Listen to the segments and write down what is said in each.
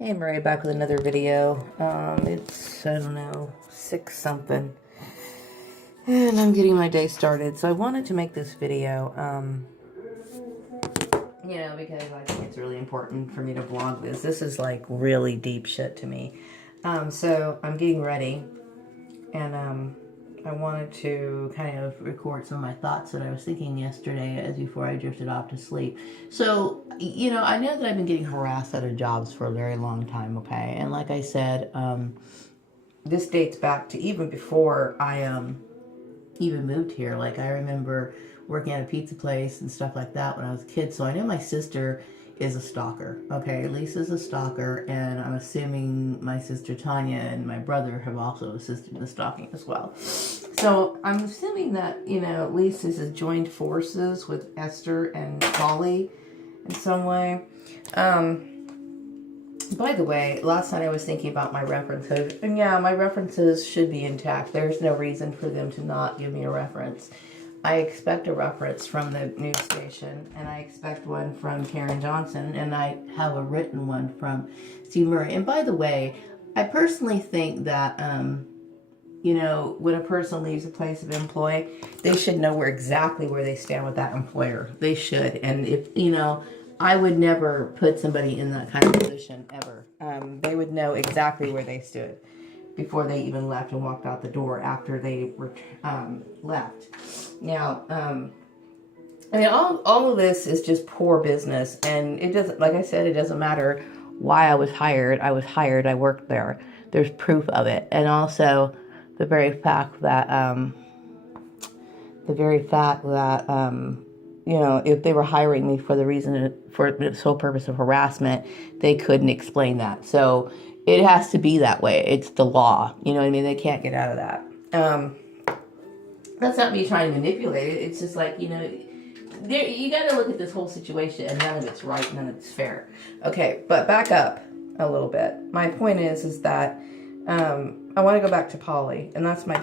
Hey, Murray, back with another video. It's, I don't know, 6 something. And I'm getting my day started. So I wanted to make this video, because I think it's really important for me to vlog this. This is like really deep shit to me. So I'm getting ready. And, I wanted to kind of record some of my thoughts that I was thinking yesterday as before I drifted off to sleep. So, I know that I've been getting harassed out of jobs for a very long time, okay? And like I said, this dates back to even before I even moved here. Like, I remember working at a pizza place and stuff like that when I was a kid. So I know my sister is a stalker, okay? Lisa's a stalker, and I'm assuming my sister Tanya and my brother have also assisted in the stalking as well. So I'm assuming that, Lisa's has joined forces with Esther and Polly in some way. By the way, last night I was thinking about my references, and yeah, my references should be intact. There's no reason for them to not give me a reference. I expect a reference from the news station, and I expect one from Karen Johnson, and I have a written one from Steve Murray. And by the way, I personally think that, when a person leaves a place of employ, they should know exactly where they stand with that employer. They should. And if, I would never put somebody in that kind of position ever. They would know exactly where they stood before they even left and walked out the door after they left. Now, all of this is just poor business, and it doesn't, like I said, it doesn't matter why I was hired. I was hired, I worked there. There's proof of it. And also the very fact that, if they were hiring me for the sole purpose of harassment, they couldn't explain that. So it has to be that way. It's the law. You know what I mean? They can't get out of that. That's not me trying to manipulate it. It's just like, you got to look at this whole situation, and none of it's right, none of it's fair. Okay, but back up a little bit. My point is that I want to go back to Polly, and that's my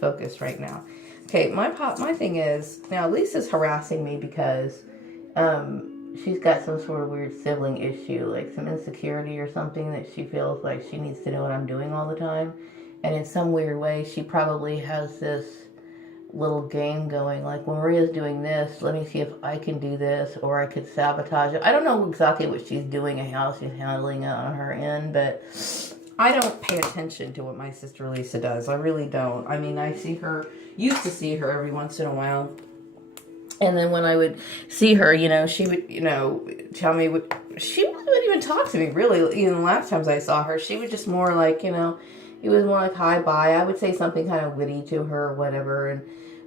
focus right now. Okay, my thing is, now Lisa's harassing me because she's got some sort of weird sibling issue, like some insecurity or something, that she feels like she needs to know what I'm doing all the time. And in some weird way, she probably has this little game going, like, when Maria's doing this, let me see if I can do this, or I could sabotage it. I don't know exactly what she's doing and how she's handling it on her end, but I don't pay attention to what my sister Lisa does. I really don't. I mean, used to see her every once in a while. And then when I would see her, she would, tell me she wouldn't even talk to me, really. Even the last times I saw her, she was just more like, it was more like, hi, bye. I would say something kind of witty to her or whatever.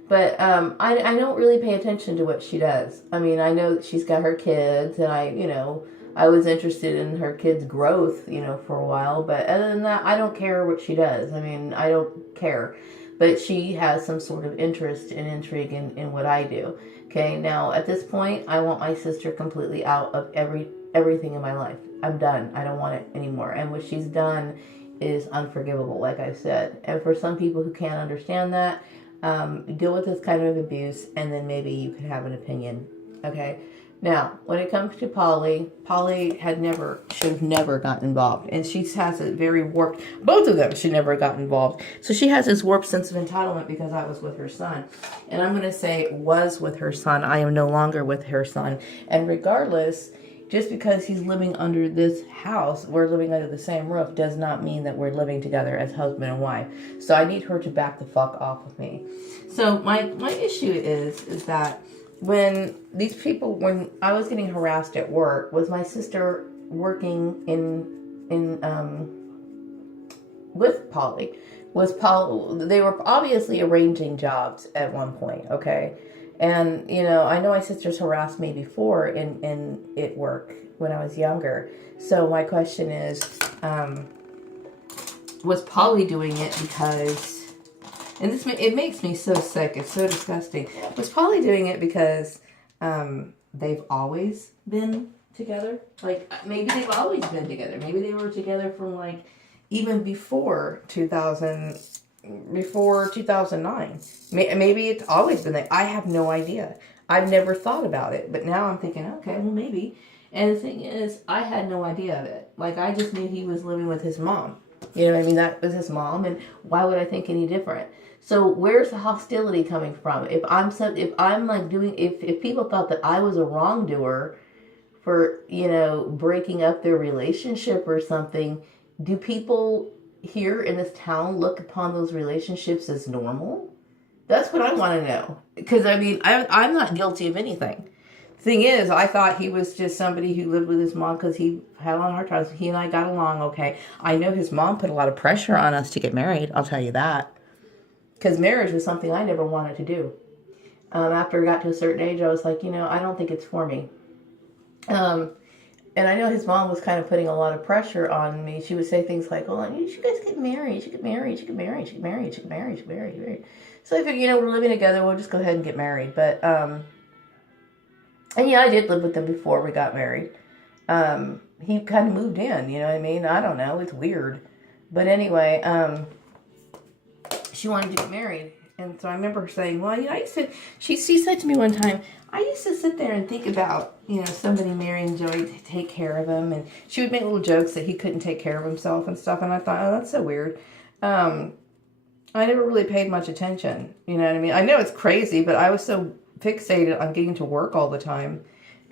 But I don't really pay attention to what she does. I mean, I know that she's got her kids, and I was interested in her kids' growth, for a while. But other than that, I don't care what she does. I mean, I don't care. But she has some sort of interest and intrigue in what I do. Okay, now at this point, I want my sister completely out of everything in my life. I'm done. I don't want it anymore. And what she's done is unforgivable, like I said. And for some people who can't understand that, deal with this kind of abuse, and then maybe you could have an opinion. Okay? Now, when it comes to Polly should have never gotten involved. And she has a very warped, both of them should never have gotten involved. So she has this warped sense of entitlement because I was with her son. And I'm going to say was with her son. I am no longer with her son. And regardless, just because he's living under this house, we're living under the same roof, does not mean that we're living together as husband and wife. So I need her to back the fuck off of me. So my issue is that when I was getting harassed at work, was my sister working with Polly? They were obviously arranging jobs at one point, okay? And, I know my sister's harassed me before at work when I was younger. So my question is, was Polly doing it because, and it makes me so sick, it's so disgusting. Was Polly doing it because they've always been together? Like, maybe they've always been together. Maybe they were together from, like, even before 2009. Maybe it's always been like, I have no idea. I've never thought about it. But now I'm thinking, okay, well, maybe. And the thing is, I had no idea of it. Like, I just knew he was living with his mom. You know what I mean? That was his mom, and why would I think any different? So where's the hostility coming from? If I'm like doing, if people thought that I was a wrongdoer for, breaking up their relationship or something, do people here in this town look upon those relationships as normal? That's what I want to know. Because I mean, I'm not guilty of anything. Thing is, I thought he was just somebody who lived with his mom because he had a lot of hard times. He and I got along okay. I know his mom put a lot of pressure on us to get married. I'll tell you that. Because marriage was something I never wanted to do. After I got to a certain age, I was like, I don't think it's for me. And I know his mom was kind of putting a lot of pressure on me. She would say things like, "Oh, you should guys get married. You should get married. You should get married. You should get married. You should get married. You should get married. You should get married." So I figured, we're living together. We'll just go ahead and get married. But and yeah, I did live with him before we got married. He kind of moved in. You know what I mean? I don't know. It's weird. But anyway, she wanted to get married. And so I remember her saying, well, she said to me one time, I used to sit there and think about, somebody marrying Joey to take care of him. And she would make little jokes that he couldn't take care of himself and stuff. And I thought, oh, that's so weird. I never really paid much attention. You know what I mean? I know it's crazy, but I was so fixated on getting to work all the time.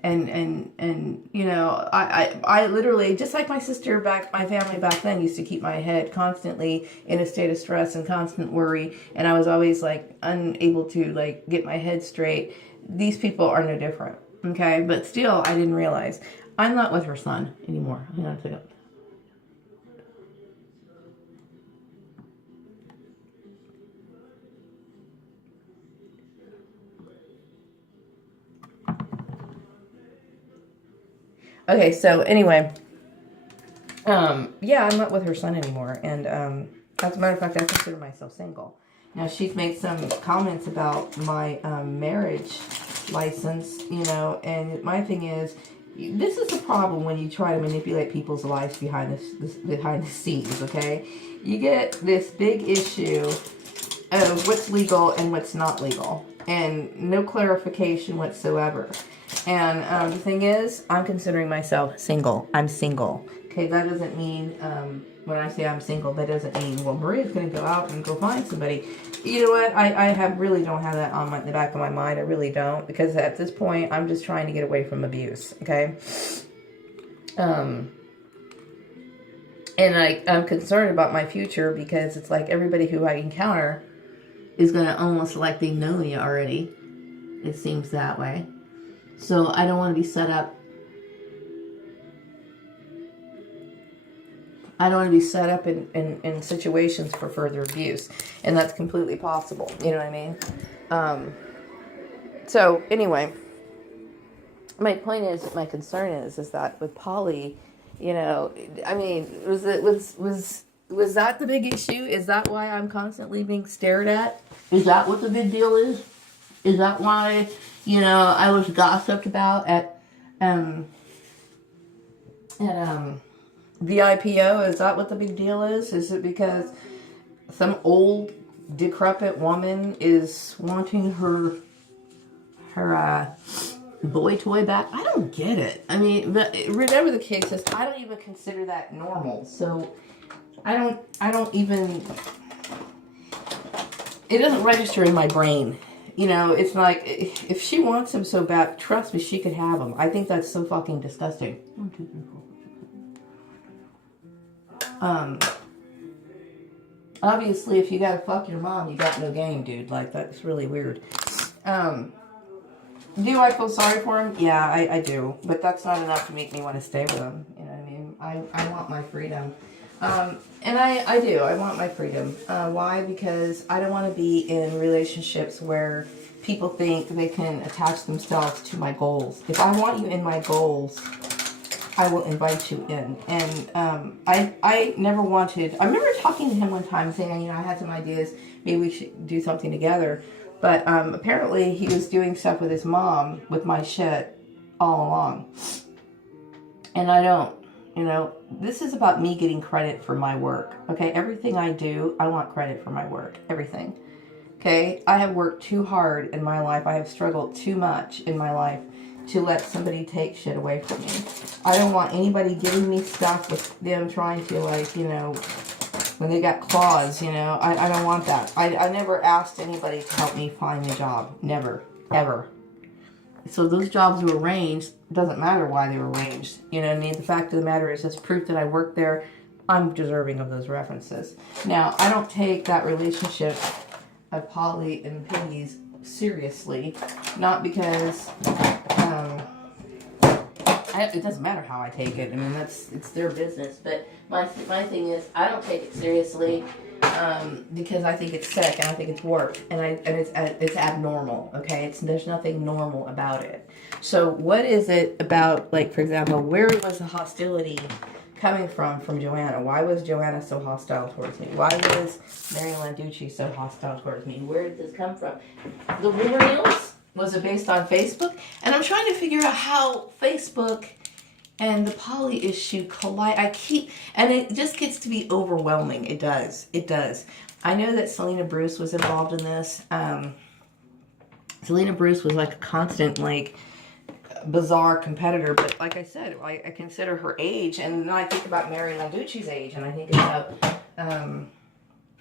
And I literally, just like my family back then used to keep my head constantly in a state of stress and constant worry, and I was always like unable to like get my head straight. These people are no different, okay? But still, I didn't realize I'm not with her son anymore. Hang on a second. Okay, so anyway, yeah, I'm not with her son anymore, and as a matter of fact, I consider myself single. Now, she's made some comments about my marriage license, and my thing is, this is the problem when you try to manipulate people's lives behind the scenes, okay? You get this big issue of what's legal and what's not legal, and no clarification whatsoever. And the thing is, I'm considering myself single. I'm single. Okay, that doesn't mean, when I say I'm single, that doesn't mean, well, Maria's going to go out and go find somebody. You know what? I really don't have that on the back of my mind. I really don't. Because at this point, I'm just trying to get away from abuse. Okay? And I'm concerned about my future because it's like everybody who I encounter is going to almost like they know me already. It seems that way. So I don't want to be set up. I don't want to be set up in situations for further abuse. And that's completely possible. You know what I mean? So anyway, my point is, my concern is that with Polly, I mean, was that the big issue? Is that why I'm constantly being stared at? Is that what the big deal is? Is that why, I was gossiped about at the IPO? Is that what the big deal is? Is it because some old, decrepit woman is wanting her boy toy back? I don't get it. I mean, whatever the case is, I don't even consider that normal. So I don't even, it doesn't register in my brain. It's like, if she wants him so bad, trust me, she could have him. I think that's so fucking disgusting. 1, 2, 3, 4. Obviously, if you gotta fuck your mom, you got no game, dude. Like, that's really weird. Do I feel sorry for him? Yeah, I do. But that's not enough to make me want to stay with him. You know what I mean? I want my freedom. And I do. I want my freedom. Why? Because I don't want to be in relationships where people think they can attach themselves to my goals. If I want you in my goals, I will invite you in. And I never wanted... I remember talking to him one time saying, I had some ideas. Maybe we should do something together. But apparently he was doing stuff with his mom with my shit all along. And I don't. This is about me getting credit for my work. Okay, everything I do, I want credit for my work. Everything. Okay, I have worked too hard in my life. I have struggled too much in my life to let somebody take shit away from me. I don't want anybody giving me stuff with them trying to, like, you know, when they got claws, you know. I don't want that. I never asked anybody to help me find a job. Never. Ever. So those jobs were arranged. It doesn't matter why they were arranged. You know what I mean? The fact of the matter is, it's proof that I worked there. I'm deserving of those references. Now, I don't take that relationship of Polly and Piggy's seriously. Not because it doesn't matter how I take it. I mean, it's their business. But my thing is, I don't take it seriously because I think it's sick and I think it's work and it's abnormal. Okay, there's nothing normal about it. So what is it about? Like, for example, where was the hostility coming from Joanna? Why was Joanna so hostile towards me? Why was Mary Landucci so hostile towards me? Where did this come from? The rumor mills? Was it based on Facebook? And I'm trying to figure out how Facebook and the Polly issue collide. And it just gets to be overwhelming. It does. It does. I know that Selena Bruce was involved in this. Selena Bruce was like a constant, like, bizarre competitor. But like I said, I consider her age. And then I think about Mary Landucci's age. And I think about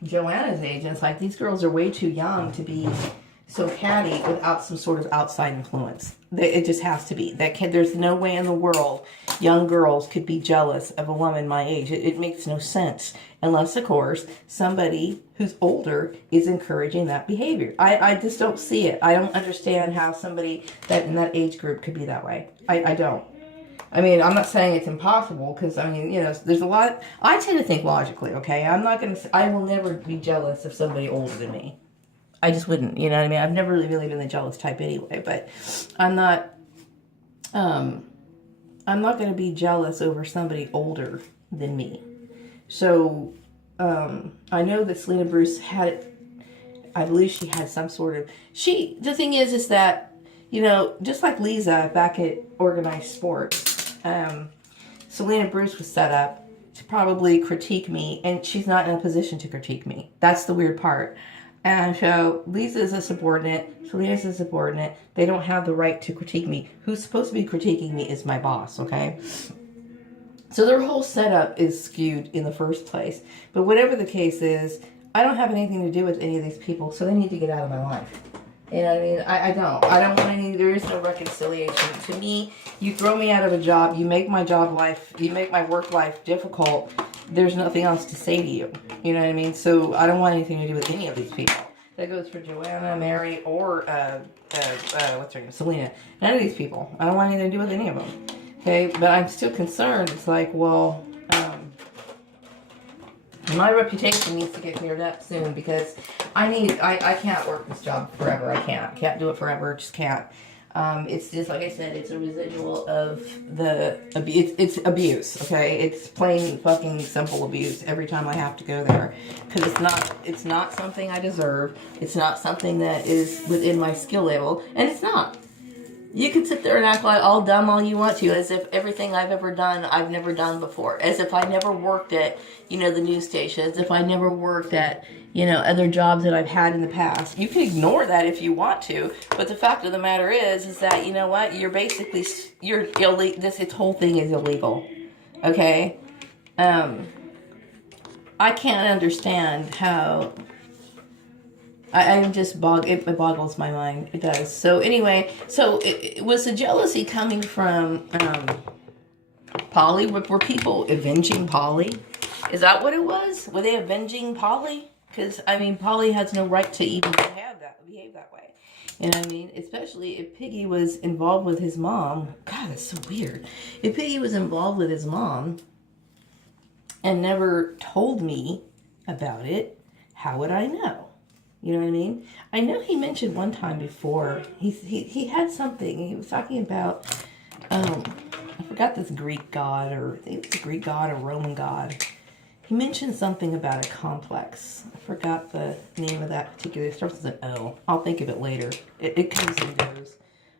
Joanna's age. And it's like, these girls are way too young to be so catty without some sort of outside influence. It just has to be. There's no way in the world young girls could be jealous of a woman my age. It makes no sense. Unless, of course, somebody who's older is encouraging that behavior. I just don't see it. I don't understand how somebody that in that age group could be that way. I don't. I mean, I'm not saying it's impossible, because, I mean, you know, there's a lot. I tend to think logically, okay? I will never be jealous of somebody older than me. I just wouldn't, you know what I mean? I've never really been the jealous type anyway, but I'm not going to be jealous over somebody older than me. So, I know that Selena Bruce I believe she had some sort of, the thing is that, you know, just like Lisa back at Organized Sports, Selena Bruce was set up to probably critique me, and she's not in a position to critique me. That's the weird part. And so Lisa is a subordinate, Selena's a subordinate. They don't have the right to critique me. Who's supposed to be critiquing me is my boss, okay? So their whole setup is skewed in the first place. But whatever the case is, I don't have anything to do with any of these people, so they need to get out of my life. You know what I mean? I don't want any, there is no reconciliation. To me, you throw me out of a job, you make my work life difficult, there's nothing else to say to you. You know what I mean? So I don't want anything to do with any of these people. That goes for Joanna, Mary, or what's her name? Selena. None of these people. I don't want anything to do with any of them. Okay? But I'm still concerned. It's like, well, my reputation needs to get cleared up soon, because I can't work this job forever. I can't do it forever. Just can't. It's just, like I said, it's a residual of it's abuse, okay? It's plain fucking simple abuse every time I have to go there. Because it's not something I deserve. It's not something that is within my skill level. And it's not. You can sit there and act like all dumb all you want to, as if everything I've ever done, I've never done before. As if I never worked at, you know, the news station. As if I never worked at, you know, other jobs that I've had in the past. You can ignore that if you want to, but the fact of the matter is that, you know what, you're basically, this whole thing is illegal, okay? I can't understand how, I'm just, it boggles my mind, it does. So anyway, was the jealousy coming from Polly? Were people avenging Polly? Is that what it was? Were they avenging Polly? Because, I mean, Polly has no right to even behave that way. You know what I mean? Especially if Piggy was involved with his mom. God, that's so weird. If Piggy was involved with his mom and never told me about it, how would I know? You know what I mean? I know he mentioned one time before, he had something. He was talking about, I forgot this Greek god, or I think it's a Greek god or Roman god. He mentioned something about a complex. I forgot the name of that particular. It starts with an O. I'll think of it later. It comes and goes.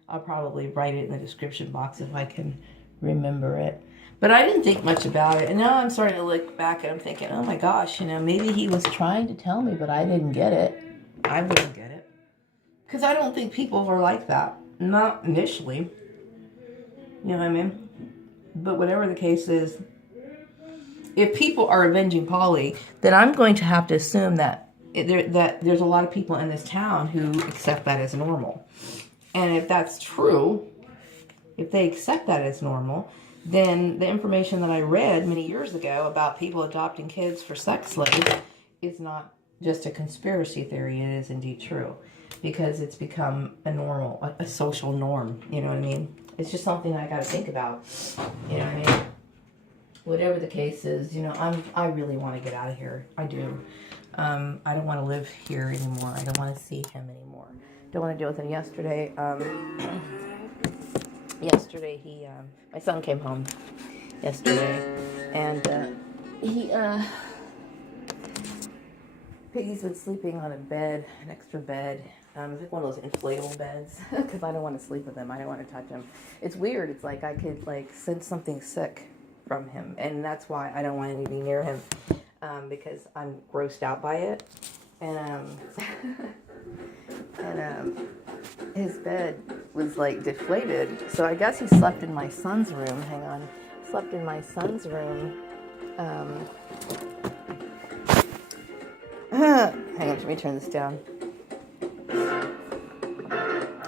I'll probably write it in the description box if I can remember it. But I didn't think much about it. And now I'm starting to look back and I'm thinking, oh my gosh, you know, maybe he was trying to tell me, but I didn't get it. I wouldn't get it. Because I don't think people are like that. Not initially. You know what I mean? But whatever the case is, if people are avenging Polly, then I'm going to have to assume that there's a lot of people in this town who accept that as normal. And if that's true, if they accept that as normal, then the information that I read many years ago about people adopting kids for sex slaves is not just a conspiracy theory. It is indeed true, because it's become a normal, a social norm. You know what I mean? It's just something I got to think about. You know what I mean? Whatever the case is, you know, I really want to get out of here. I do. I don't want to live here anymore. I don't want to see him anymore. Don't want to deal with him. Yesterday, my son came home yesterday, and Piggy's been sleeping on a bed, an extra bed. It's like one of those inflatable beds, because I don't want to sleep with him. I don't want to touch him. It's weird. It's like I could sense something sick from him, and that's why I don't want him to be near him, because I'm grossed out by it. And his bed was deflated, so I guess he slept in my son's room. Hang on, slept in my son's room. Hang on, let me turn this down.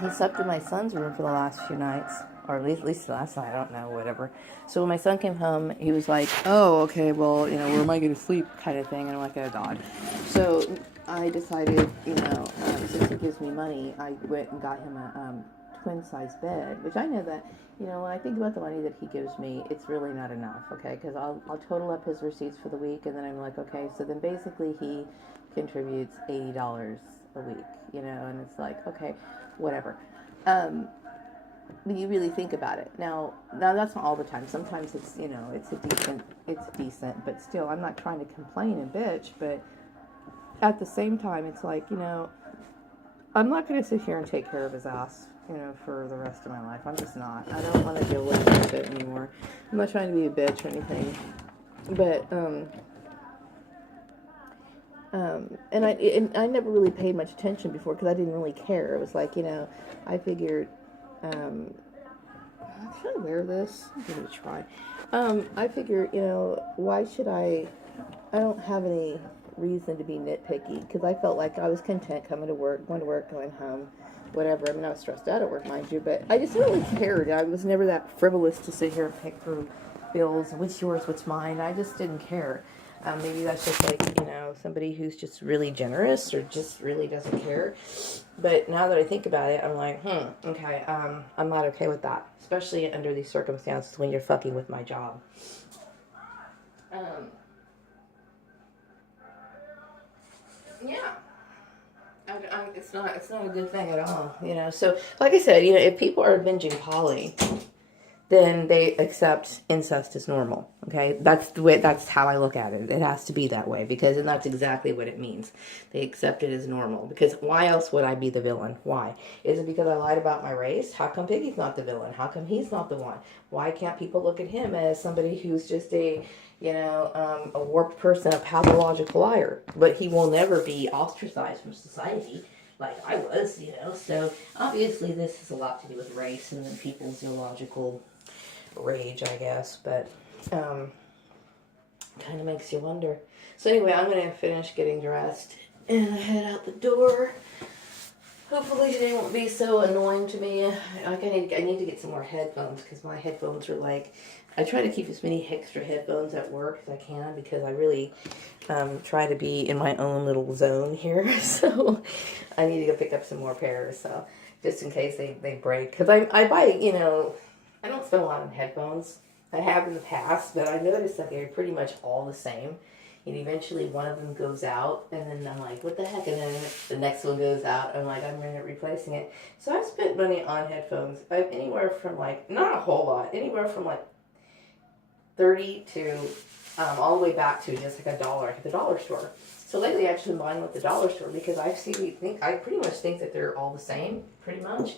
He slept in my son's room for the last few nights, or at least last night, I don't know, whatever. So when my son came home, he was like, oh, okay, well, where am I going to sleep, kind of thing, and I'm like, oh, God. So I decided, since he gives me money, I went and got him a twin-size bed, which I know that, when I think about the money that he gives me, it's really not enough, okay, because I'll total up his receipts for the week, and then I'm like, okay, so then basically he contributes $80 a week, and it's like, okay, whatever. When you really think about it, now that's not all the time. Sometimes it's decent, but still, I'm not trying to complain and bitch, but at the same time, it's like, I'm not going to sit here and take care of his ass, for the rest of my life. I'm just not. I don't want to deal with that shit anymore. I'm not trying to be a bitch or anything, but and I never really paid much attention before, because I didn't really care. It was like, I figured, should I wear this? Give it a try. I figure, why should I don't have any reason to be nitpicky, because I felt like I was content going to work, going home, whatever. I mean, I was stressed out at work, mind you, but I just didn't really care. I was never that frivolous to sit here and pick through bills, what's yours, what's mine. I just didn't care. Maybe that's just somebody who's just really generous or just really doesn't care. But now that I think about it, I'm like, okay, I'm not okay with that, especially under these circumstances when you're fucking with my job. Yeah. It's not a good thing at all, So, like I said, if people are avenging Polly, then they accept incest as normal. Okay, that's how I look at it. It has to be that way, because that's exactly what it means. They accept it as normal, because why else would I be the villain? Why? Is it because I lied about my race? How come Piggy's not the villain? How come he's not the one? Why can't people look at him as somebody who's just a warped person, a pathological liar? But he will never be ostracized from society like I was, So obviously this has a lot to do with race and then people's illogical rage, I guess, but kind of makes you wonder. So anyway, I'm going to finish getting dressed and head out the door. Hopefully today won't be so annoying to me. I need to get some more headphones, because my headphones are I try to keep as many extra headphones at work as I can, because I really try to be in my own little zone here. So I need to go pick up some more pairs, so just in case they break. Because I buy, I don't spend a lot on headphones. I have in the past, but I noticed that they're pretty much all the same. And eventually one of them goes out, and then I'm like, what the heck? And then the next one goes out, and I'm replacing it. So I've spent money on headphones. Anywhere from not a whole lot, anywhere from $30 to all the way back to just $1 at the dollar store. So lately I've been buying at the dollar store, because I pretty much think that they're all the same, pretty much.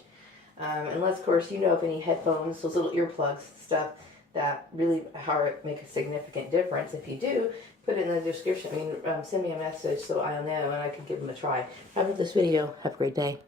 Unless, of course, of any headphones, those little earplugs, stuff that really make a significant difference. If you do, put it in the description. Send me a message so I'll know, and I can give them a try. How about this video? Have a great day.